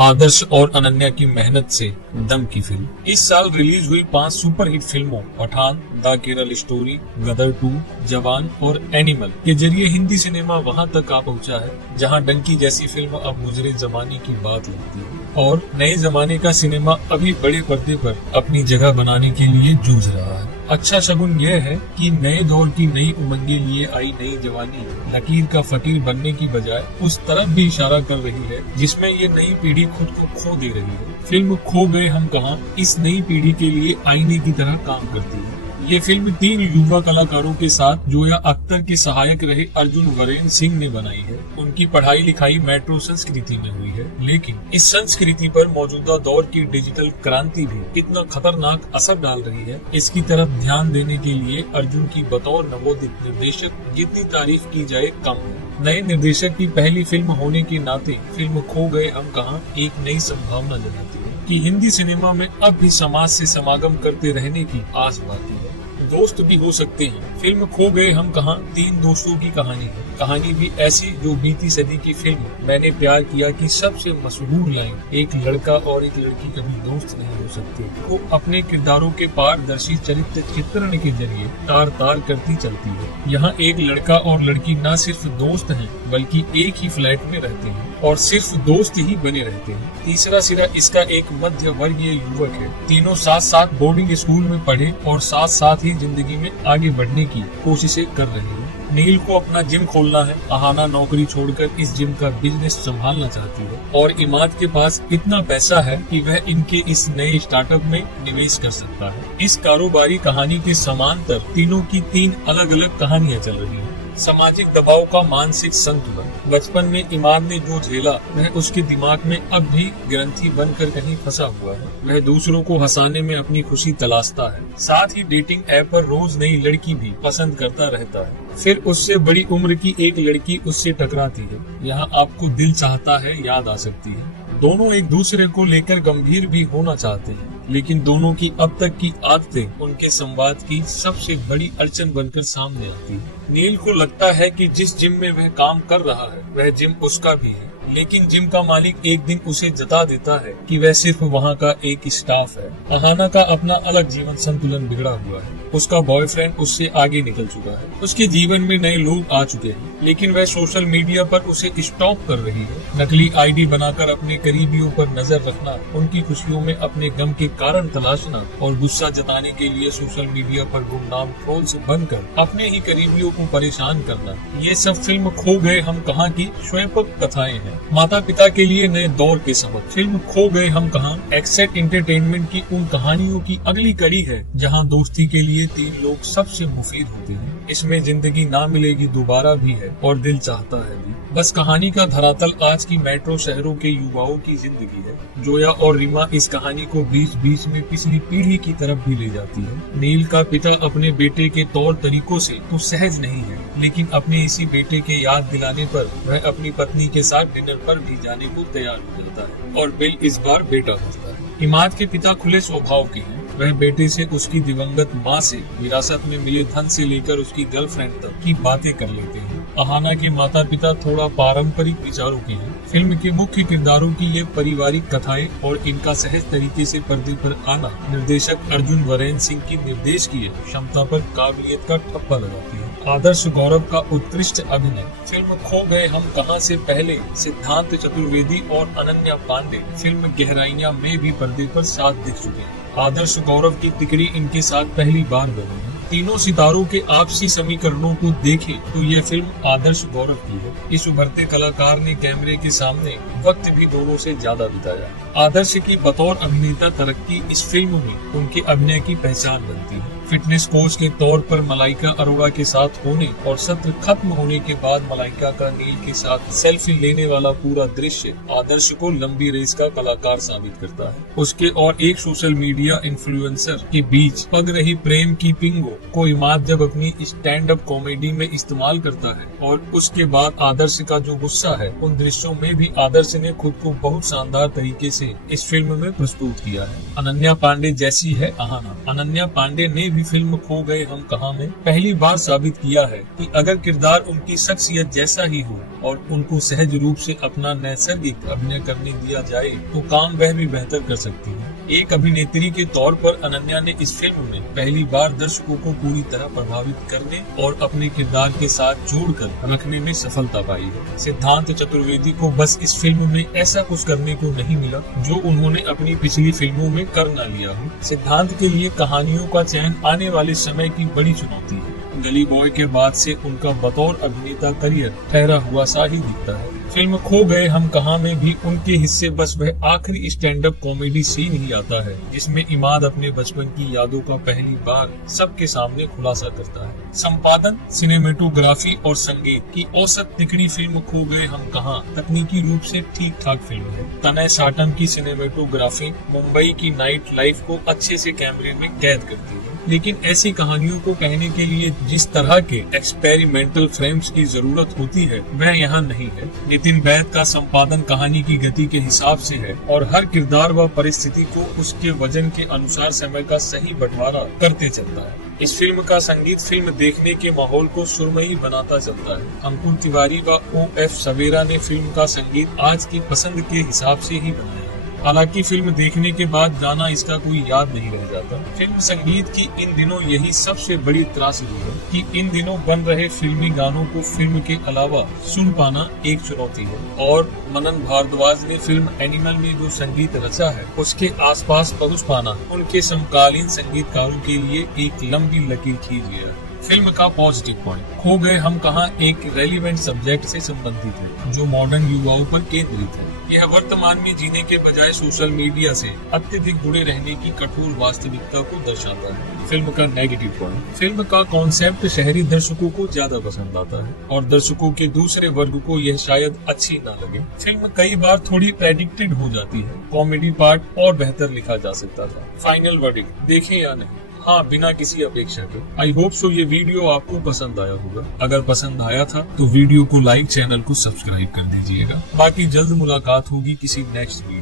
आदर्श और अनन्या की मेहनत से दम की फिल्म। इस साल रिलीज हुई 5 सुपरहिट फिल्मों पठान, द केरल स्टोरी, गदर 2, जवान और एनिमल के जरिए हिंदी सिनेमा वहां तक आ पहुंचा है जहां डंकी जैसी फिल्म अब गुजरे जमाने की बात लगती है और नए जमाने का सिनेमा अभी बड़े पर्दे पर अपनी जगह बनाने के लिए जूझ रहा है। अच्छा शगुन यह है कि नए दौर की नई उमंगे लिए आई नई जवानी लकीर का फकीर बनने की बजाय उस तरफ भी इशारा कर रही है जिसमें ये नई पीढ़ी खुद को खो दे रही है। फिल्म खो गए हम कहां इस नई पीढ़ी के लिए आईने की तरह काम करती है। ये फिल्म 3 युवा कलाकारों के साथ जोया अख्तर के सहायक रहे अर्जुन वरेन सिंह ने बनाई है। उनकी पढ़ाई लिखाई मेट्रो संस्कृति में हुई है, लेकिन इस संस्कृति पर मौजूदा दौर की डिजिटल क्रांति भी कितना खतरनाक असर डाल रही है, इसकी तरफ ध्यान देने के लिए अर्जुन की बतौर नवोदित निर्देशक जितनी तारीफ की जाए कम है। नए निर्देशक की पहली फिल्म होने के नाते फिल्म खो गए हम कहां एक नई संभावना जगाती है कि हिंदी सिनेमा में अब भी समाज से समागम करते रहने की आस बाकी है। दोस्त भी हो सकते हैं। फिल्म खो गए हम कहां 3 दोस्तों की कहानी है। कहानी भी ऐसी जो बीती सदी की फिल्म मैंने प्यार किया की सबसे मशहूर लाइन एक लड़का और एक लड़की कभी दोस्त नहीं हो सकते को अपने किरदारों के पारदर्शी चरित्र चित्रण के जरिए तार तार करती चलती है। यहाँ एक लड़का और लड़की न सिर्फ दोस्त हैं बल्कि एक ही फ्लैट में रहते हैं और सिर्फ दोस्त ही बने रहते हैं। तीसरा सिरा इसका एक मध्य वर्गीय युवक है। तीनों साथ साथ बोर्डिंग स्कूल में पढ़े और साथ साथ ही जिंदगी में आगे बढ़ने की कोशिशें कर रहे हैं। नील को अपना जिम खोलना है, अहाना नौकरी छोड़कर इस जिम का बिजनेस संभालना चाहती है और इमाद के पास इतना पैसा है कि वह इनके इस नए स्टार्टअप में निवेश कर सकता है। इस कारोबारी कहानी के समांतर तीनों की 3 अलग अलग कहानियां चल रही हैं। सामाजिक दबाव का मानसिक संतुलन। बचपन में इमाद ने जो झेला वह उसके दिमाग में अब भी ग्रंथि बनकर कहीं फंसा हुआ है। वह दूसरों को हंसाने में अपनी खुशी तलाशता है, साथ ही डेटिंग ऐप पर रोज नई लड़की भी पसंद करता रहता है। फिर उससे बड़ी उम्र की एक लड़की उससे टकराती है। यहाँ आपको दिल चाहता है याद आ सकती है। दोनों एक दूसरे को लेकर गंभीर भी होना चाहते हैं, लेकिन दोनों की अब तक की आदतें उनके संवाद की सबसे बड़ी अड़चन बनकर सामने आती है। नील को लगता है कि जिस जिम में वह काम कर रहा है वह जिम उसका भी है, लेकिन जिम का मालिक एक दिन उसे जता देता है कि वह सिर्फ वहाँ का एक स्टाफ है। अहाना का अपना अलग जीवन संतुलन बिगड़ा हुआ है। उसका बॉयफ्रेंड उससे आगे निकल चुका है। उसके जीवन में नए लोग आ चुके हैं, लेकिन वह सोशल मीडिया पर उसे स्टॉक कर रही है। नकली आईडी बनाकर अपने करीबियों पर नजर रखना, उनकी खुशियों में अपने गम के कारण तलाशना और गुस्सा जताने के लिए सोशल मीडिया पर गुमनाम ट्रोल्स बनकर अपने ही करीबियों को परेशान करना, ये सब फिल्म खो गए हम कहां की स्वयंपक कथाएं हैं। माता पिता के लिए नए दौर के सबक। फिल्म खो गए हम कहां एक्सेट एंटरटेनमेंट की उन कहानियों की अगली कड़ी है जहां दोस्ती के लिए 3 लोग सबसे मुफीद होते हैं। इसमें जिंदगी ना मिलेगी दोबारा भी है और दिल चाहता है भी। बस कहानी का धरातल आज की मेट्रो शहरों के युवाओं की जिंदगी है। जोया और रीमा इस कहानी को बीच बीच में पिछली पीढ़ी की तरफ भी ले जाती है। नील का पिता अपने बेटे के तौर तरीकों से तो सहज नहीं है, लेकिन अपने इसी बेटे के याद दिलाने पर वह अपनी पत्नी के साथ डिनर पर भी जाने को तैयार हो जाता है और बिल इस बार बेटा होता है। इमाद के पिता खुले स्वभाव के हैं। वह बेटे से उसकी दिवंगत मां से विरासत में मिले धन से लेकर उसकी गर्लफ्रेंड तक की बातें कर लेते हैं। अहाना के माता पिता थोड़ा पारंपरिक विचारों के हैं। फिल्म के मुख्य किरदारों की ये पारिवारिक कथाएं और इनका सहज तरीके से पर्दे पर आना निर्देशक अर्जुन वरेन सिंह की निर्देश की क्षमता पर काबिलियत का ठप्पा लगाती है। आदर्श गौरव का उत्कृष्ट अभिनय। फिल्म खो गए हम कहां से पहले सिद्धांत चतुर्वेदी और अनन्या पांडे फिल्म गहराइयां में भी पर्दे पर साथ दिख चुके हैं। आदर्श गौरव की तिकड़ी इनके साथ पहली बार बनी है। तीनों सितारों के आपसी समीकरणों को देखें तो यह फिल्म आदर्श गौरव की है। इस उभरते कलाकार ने कैमरे के सामने वक्त भी दोनों से ज्यादा बिताया। आदर्श की बतौर अभिनेता तरक्की इस फिल्म में उनके अभिनय की पहचान बनती है। फिटनेस कोच के तौर पर मलाइका अरोड़ा के साथ होने और सत्र खत्म होने के बाद मलाइका का नील के साथ सेल्फी लेने वाला पूरा दृश्य आदर्श को लंबी रेस का कलाकार साबित करता है। उसके और एक सोशल मीडिया इन्फ्लुएंसर के बीच पग रही प्रेम की पिंगो को इमाद जब अपनी स्टैंड अप कॉमेडी में इस्तेमाल करता है और उसके बाद आदर्श का जो गुस्सा है, उन दृश्यों में भी आदर्श ने खुद को बहुत शानदार तरीके से इस फिल्म में प्रस्तुत किया है। अनन्या पांडे जैसी है अहाना। अनन्या पांडे ने हुई फिल्म खो गए हम कहां में पहली बार साबित किया है कि अगर किरदार उनकी शख्सियत जैसा ही हो और उनको सहज रूप से अपना नैसर्गिक अभिनय करने दिया जाए तो काम वह भी बेहतर कर सकती है। एक अभिनेत्री के तौर पर अनन्या ने इस फिल्म में पहली बार दर्शकों को पूरी तरह प्रभावित करने और अपने किरदार के साथ जोड़कर रखने में सफलता पाई है। सिद्धांत चतुर्वेदी को बस इस फिल्म में ऐसा कुछ करने को नहीं मिला जो उन्होंने अपनी पिछली फिल्मों में कर न लिया हो। सिद्धांत के लिए कहानियों का चयन आने वाले समय की बड़ी चुनौती है। गली बॉय के बाद से उनका बतौर अभिनेता करियर ठहरा हुआ सा ही दिखता है। फिल्म खो गए हम कहां में भी उनके हिस्से बस वह आखिरी स्टैंड अप कॉमेडी सीन ही आता है जिसमें इमाद अपने बचपन की यादों का पहली बार सबके सामने खुलासा करता है। संपादन, सिनेमेटोग्राफी और संगीत की औसत तिकड़ी फिल्म खो गए हम कहां तकनीकी रूप से ठीक ठाक फिल्म है। तनय साटम की सिनेमेटोग्राफी मुंबई की नाइट लाइफ को अच्छे से कैमरे में कैद करती है, लेकिन ऐसी कहानियों को कहने के लिए जिस तरह के एक्सपेरिमेंटल फ्रेम्स की जरूरत होती है वह यहाँ नहीं है। नितिन बैद का संपादन कहानी की गति के हिसाब से है और हर किरदार व परिस्थिति को उसके वजन के अनुसार समय का सही बंटवारा करते चलता है। इस फिल्म का संगीत फिल्म देखने के माहौल को सुरमई बनाता चलता है। अंकुर तिवारी व OF सवेरा ने फिल्म का संगीत आज की पसंद के हिसाब से ही बनाया। हालांकि फिल्म देखने के बाद गाना इसका कोई याद नहीं रह जाता। फिल्म संगीत की इन दिनों यही सबसे बड़ी त्रासदी है कि इन दिनों बन रहे फिल्मी गानों को फिल्म के अलावा सुन पाना एक चुनौती है और मनन भारद्वाज ने फिल्म एनिमल में जो संगीत रचा है उसके आसपास पहुंच पाना उनके समकालीन संगीतकारों के लिए एक लंबी लकीर खींच गया। फिल्म का पॉजिटिव पॉइंट, खो गए हम कहां एक रेलिवेंट सब्जेक्ट से संबंधित है जो मॉडर्न युवाओं पर केंद्रित है। यह वर्तमान में जीने के बजाय सोशल मीडिया से अत्यधिक जुड़े रहने की कठोर वास्तविकता को दर्शाता है। फिल्म का नेगेटिव पॉइंट, फिल्म का कॉन्सेप्ट शहरी दर्शकों को ज्यादा पसंद आता है और दर्शकों के दूसरे वर्ग को यह शायद अच्छी न लगे। फिल्म कई बार थोड़ी प्रेडिक्टेड हो जाती है। कॉमेडी पार्ट और बेहतर लिखा जा सकता था। फाइनल वर्डिक्ट, देखें या नहीं? हाँ, बिना किसी अपेक्षा के। आई होप सो ये वीडियो आपको पसंद आया होगा। अगर पसंद आया था तो वीडियो को लाइक, चैनल को सब्सक्राइब कर दीजिएगा। बाकी जल्द मुलाकात होगी किसी नेक्स्ट वीडियो।